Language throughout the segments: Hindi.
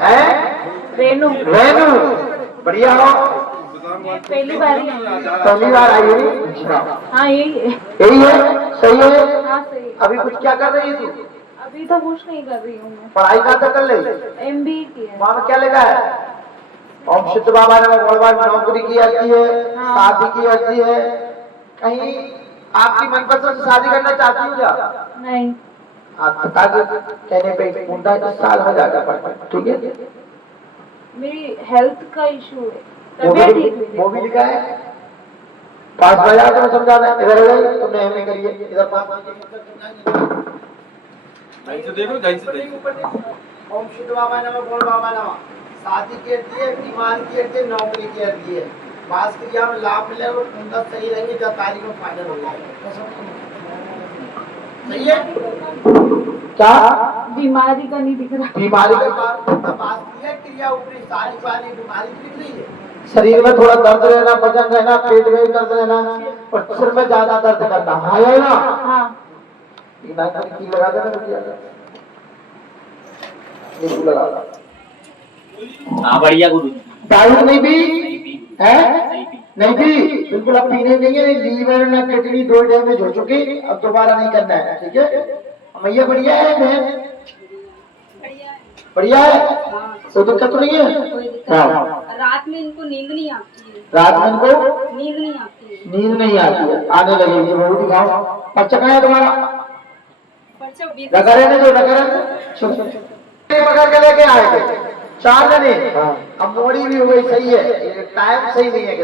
है रेनू रेनू, बढ़िया हो? पहली बार आई हुई? अच्छा, हाँ यही है। यही है, सही है। हाँ सही। अभी कुछ क्या कर रही है तू? अभी तो कुछ नहीं कर रही हूँ मैं। पढ़ाई कहाँ तक कर ली? MBA की है। वहाँ में क्या लिखा है? ओम सिद्ध बाबा ने भगवान नौकरी की अर्जी है, शादी की अर्जी है। कहीं आपकी मनपसंद से शादी करना चाहती हो क्या? नहीं। आप बता दो, कहने पे मुंडा 10 साल हो जाएगा पढ़, ठीक है? मेरी हेल्थ का इशू है, तबीयत ठीक नहीं। वो भी लिखा है। पास बजा तो समझाना है, इधर आ जाइए, तुमने एमए करिए, इधर पास देखो। ओम सिद्ध बाबा नमः, बोल बाबा नमः। शादी की अर्जी है, बीमार की अर्जी है, नौकरी की अर्जी है। बात क्रिया में लाभ मिले और मुंडा सही रहेंगे, जब तारीख में फाइनल हो जाएगा। सही है क्या? बीमारी का नहीं दिख रहा। बीमारी का बात क्रिया ऊपरी सारी वाली बीमारी दिख रही है। शरीर में थोड़ा दर्द रहना, वजन रहना, पेट में दर्द रहना और सिर में ज्यादा दर्द करना, है ना? हाँ। की लगा देना भैया, लगा। हाँ बढ़िया गुरु। दारू नहीं पी है? नहीं पी, बिल्कुल अब पीने नहीं है। लीवर ना किडनी 2 डैमेज हो चुकी, अब दोबारा नहीं करना है, ठीक है? भैया बढ़िया है बहन, बढ़िया है, कोई दिक्कत तो नहीं है? हाँ। रात में इनको नींद नहीं आती है। रात में इनको नींद नहीं आती है। नींद नहीं आती है, आने लगेगी। वो दिखाओ पर्चा कहाँ है तुम्हारा? लगा रहने दो, लगा रहने पकड़ के लेके आए थे 4 जने। अब मोड़ी भी हो गई, सही है, टाइम सही नहीं है,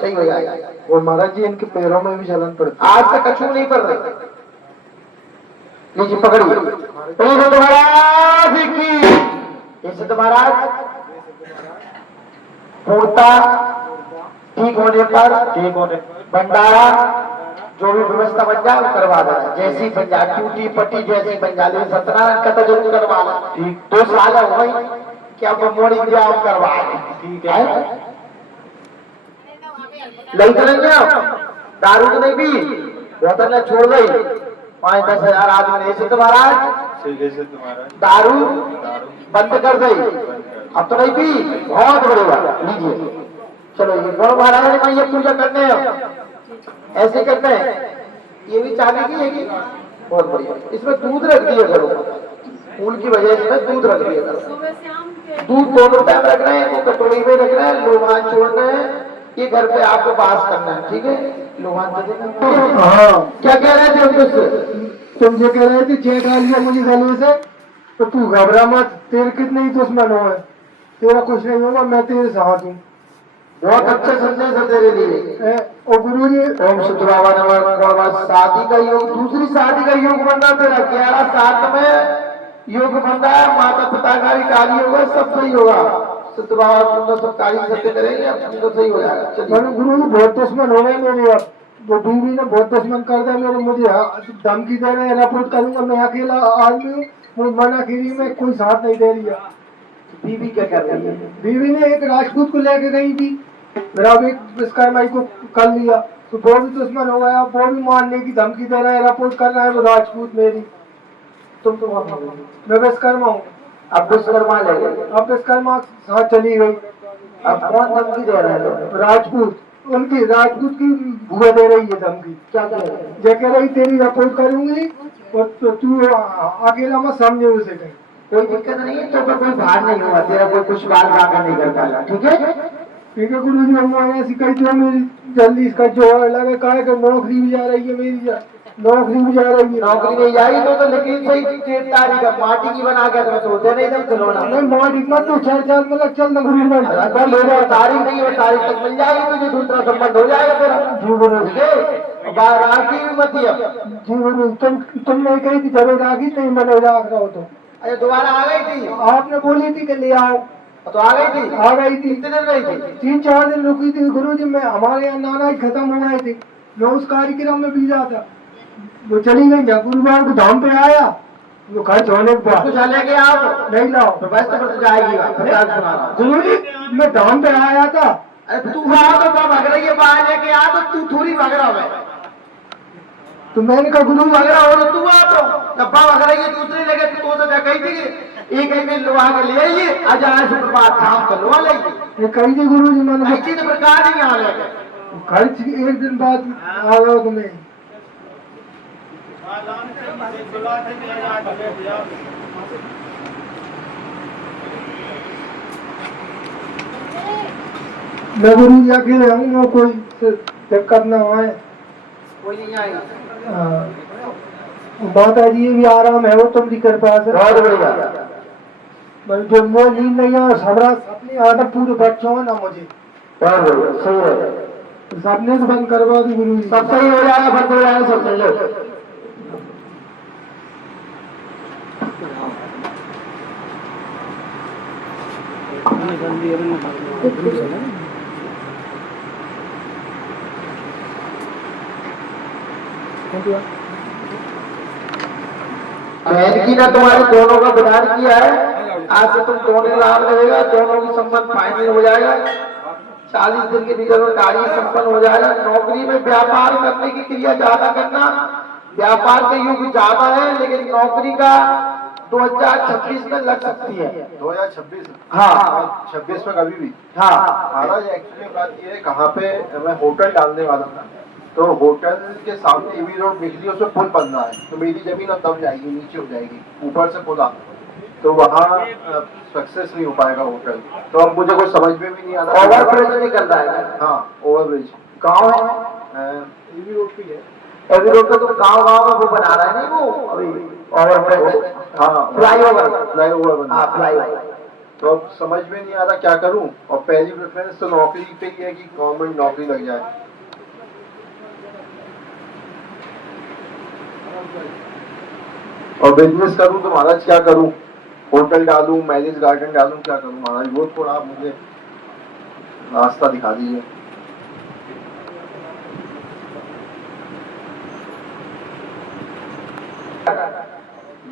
सही हो जाएगा। और महाराज जी इनके पैरों में भी जलन पड़ती, आज तक कछू नहीं पड़ रही। लीजिए पकड़िए, तुम्हारा पूर्णता ठीक होने पर भंडारा जो भी व्यवस्था बन जाए वो करवा देना। जैसी बन जाए, टूटी पट्टी जैसी बन जाए, सत्यनारायण का तो जरूर करवा ला। 2 साल हो गई क्या मोड़ी जाओ करवा, ठीक है? नहीं करेंगे आप, दारू तो नहीं पी, बोतल ने छोड़ गई, 5-10 हजार आदमी ऐसे तुम्हारा दारू बंद कर गई, अब तो नहीं पी, बहुत बड़ी बात। लीजिए चलो, ये गौर महाराज में ये पूजा करने हैं, ऐसे करते हैं। ये भी चाबी की है कि बहुत बढ़िया, इसमें दूध रख दिया करो, फूल की वजह से दूध रख दिया करो। दूध दोनों टाइम रख रहे हैं, वो कटोरी में रख रहे हैं, लोहान छोड़ना है, ये घर पे आपको पास करना है, ठीक है? लोहान दे देना। हाँ, क्या कह रहे थे तुम जो कह रहे थे चेक आ लिया मुझे गले से, तो तू घबरा मत, तेरे कितने ही दुश्मन हो, तेरा कुछ नहीं होगा, मैं तेरे साथ हूँ। बहुत अच्छा संदेश है तेरे लिए। और गुरु जी ओम सिद्ध बाबा नमः, शादी का योग, दूसरी शादी का योग बन रहा तेरा, 11-7 में योग बन रहा है, माता पिता का भी कार्य होगा, सब सही होगा। सिद्ध बाबा सब कार्य सत्य करेंगे, अब तो सही हो जाएगा। चलिए गुरु जी बहुत दुश्मन हो गए मेरे, अब वो बीवी ने बहुत दुश्मन कर दिया मेरे, मुझे धमकी दे रहे हैं, रिपोर्ट करूंगा, मैं अकेला आदमी हूँ, मुझे मना की में कोई साथ नहीं दे रही है। बीवी क्या कर रही है? बीवी ने एक राजपूत को लेके गई थी, मेरा भी विश्वकर्मा को कर लिया, तो वो भी दुश्मन हो गया, वो भी मारने की धमकी दे रहा है, रिपोर्ट कर रहा है वो राजपूत मेरी। तुम तो मैं विश्वकर्मा हूँ, अब विश्वकर्मा ले गए, अब विश्वकर्मा साथ चली गई, अब कौन धमकी दे रहा है? राजपूत, उनकी राजपूत की बुआ दे रही है धमकी। क्या कह रही है? कह रही तेरी रिपोर्ट करूंगी और तो तू अकेला मत समझे उसे कहीं। कोई दिक्कत नहीं है, तो कोई भार नहीं हुआ, तेरा कोई कुछ बाल भागा नहीं कर पाएगा, ठीक है? ठीक है गुरु जी, हम ऐसी कही जो मेरी जल्दी इसका जो लगे कहे कि नौकरी भी जा रही है मेरी, नौकरी भी जा रही है। नौकरी नहीं जाएगी तो लेकिन सही 3 तारीख है, माटी की बना के तो सोते नहीं तुम खिलौना। नहीं माटी मत तो 4 मतलब चल ना गुरु जी, तारीख नहीं है, तारीख तक मिल जाएगी तुझे, दूसरा संबंध हो जाएगा तेरा। जी गुरु जी, राखी भी मत ही। जी गुरु तुम नहीं कही थी जब राखी नहीं मैंने राख रहा हो तो। अरे दोबारा आ गई थी, आपने बोली थी कि ले आओ, तो आ गई थी? आ गई थी। कितने दिन रही थी? 3-4 दिन रुकी थी गुरु जी, मैं हमारे यहाँ नाना ही खत्म हो गए थे, मैं उस कार्यक्रम में बीजा था, वो चली गई, गुरुवार को धाम पे आया, वो खर्च होने के बाद लेके आओ, नहीं लाओ तो बस तो जाएगी। गुरु जी मैं धाम पे आया था। अरे तू आ तो भाग रही है, बाहर लेके आ तो तू थोड़ी भाग रहा है, तो मैंने कहा गुरु भाग रहा हो तू आ, तो डब्बा भाग रही है दूसरी जगह, तो गई थी एक एक दिन लोहा के ले आइए अजान से प्रभात शाम को लोहा लेंगे ये कही थी गुरु जी मन ऐसी तो प्रकार नहीं आ लगे खर्च एक दिन बाद आ गया तुम्हें मैं गुरु जी अकेले आऊंगा कोई दिक्कत ना आए कोई नहीं आएगा माता जी भी आराम है वो तुम्हारी कृपा से बहुत बढ़िया मैं जो मोह नींद नहीं आ सबरा अपनी आदत पूरे बच्चों ना मुझे बहुत बढ़िया सही है सपने को बंद करवा दी गुरु जी सब सही हो जाएगा बंद हो जाएगा सब सही हो बहन की ना तुम्हारे दोनों का विधान किया है आज से तुम दोनों लाभ रहेगा दोनों की संबंध फाइनल हो जाएगा 40 दिन के भीतर में कार्य संपन्न हो जाएगा नौकरी में व्यापार करने की क्रिया ज्यादा करना व्यापार का युग ज्यादा है लेकिन नौकरी का 2026 में लग सकती है 2026 हाँ 26 में कभी भी हाँ महाराज एक्चुअली बात ये है कहाँ पे मैं होटल डालने वाला था तो होटल के सामने एवी रोड निकली उसमें पुल बनना है तो मेरी जमीन अब दब जाएगी नीचे हो जाएगी ऊपर से पुल तो वहाँ सक्सेस नहीं हो पाएगा होटल तो अब मुझे कुछ समझ में भी नहीं आ रहा ओवर ब्रिज नहीं कर रहा है हाँ ओवर ब्रिज गाँव है एवी रोड पे है एवरी रोड पे तो गाँव गाँव में वो बना रहा है नहीं वो अभी ओवर ब्रिज हाँ फ्लाईओवर बना हाँ फ्लाईओवर तो अब समझ में नहीं आ रहा क्या करूँ और पहली प्रेफरेंस तो नौकरी पे ही है कि गवर्नमेंट नौकरी लग जाए और बिजनेस करूं तो महाराज क्या करूं होटल डालूं मैरिज गार्डन डालूं क्या करूं महाराज वो थोड़ा आप मुझे रास्ता दिखा दीजिए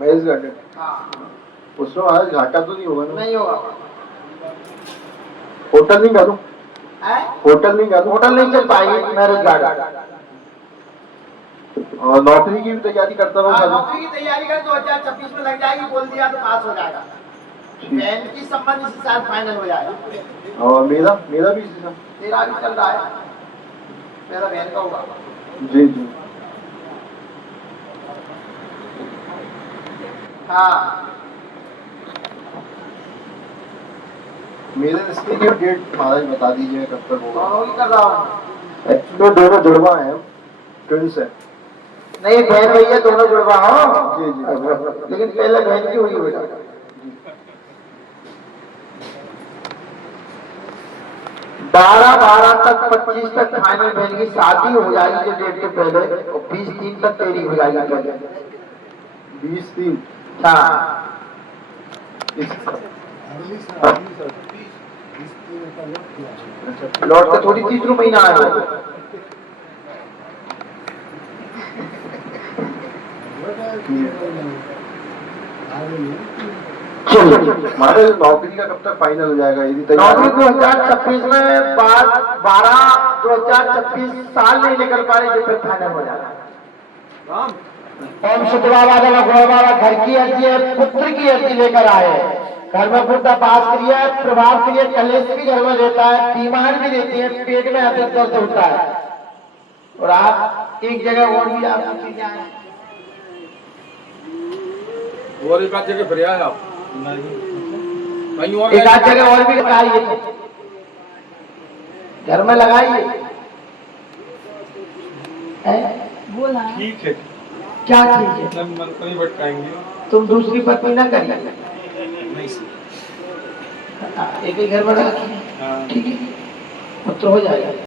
मैरिज गार्डन उसमें महाराज घाटा तो नहीं होगा ना नहीं होगा होटल नहीं डालूं होटल नहीं डालूं होटल नहीं चल पाएगी मैरिज गार्डन और नौकरी की भी तैयारी करता रहूं खाली। नौकरी की तैयारी कर 2026 में लग जाएगी बोल दिया तो पास हो जाएगा बहन की संबंध इसी साल फाइनल हो जाएगा और मेरा भी इसी साथ। तेरा भी चल रहा है मेरा बहन का होगा जी जी हाँ मेरे रिश्ते की डेट महाराज बता दीजिए कब तक होगा दोनों की कर रहा हूँ एक्चुअली दोनों जुड़वा हैं ट्विंस है नहीं बहन भैया दोनों जुड़वा हो जी जी लेकिन पहले बहन की हुई बेटा 12/12 तक 25 तक फाइनल बहन की शादी हो जाएगी जो डेट के पहले और 20/3 तक तेरी हो जाएगी पहले 20/3 हाँ लौट के थोड़ी तीसरा महीना आया महाराज नौकरी का कब तक फाइनल हो जाएगा यदि नौकरी 2026 में 12/12/2026 साल नहीं निकल पा रही जो फिर फाइनल हो जाएगा ओम शुक्रवार बाबा घर की अर्जी है पुत्र की अर्जी लेकर आए घर में बुद्धा पास क्रिया प्रभाव क्रिया कलेश भी घर में रहता है बीमार भी रहती है पेट में अधिक दर्द होता है और आप एक जगह और भी आप और एक आध जगह फिर आए आप कहीं और एक आध जगह और भी लगाइए घर में लगाइए बोला ठीक है क्या चीज है मन को ही भटकाएंगे तुम दूसरी पत्नी ना करिए नहीं एक ही घर में रखिए हाँ ठीक है पुत्र हो जाएगा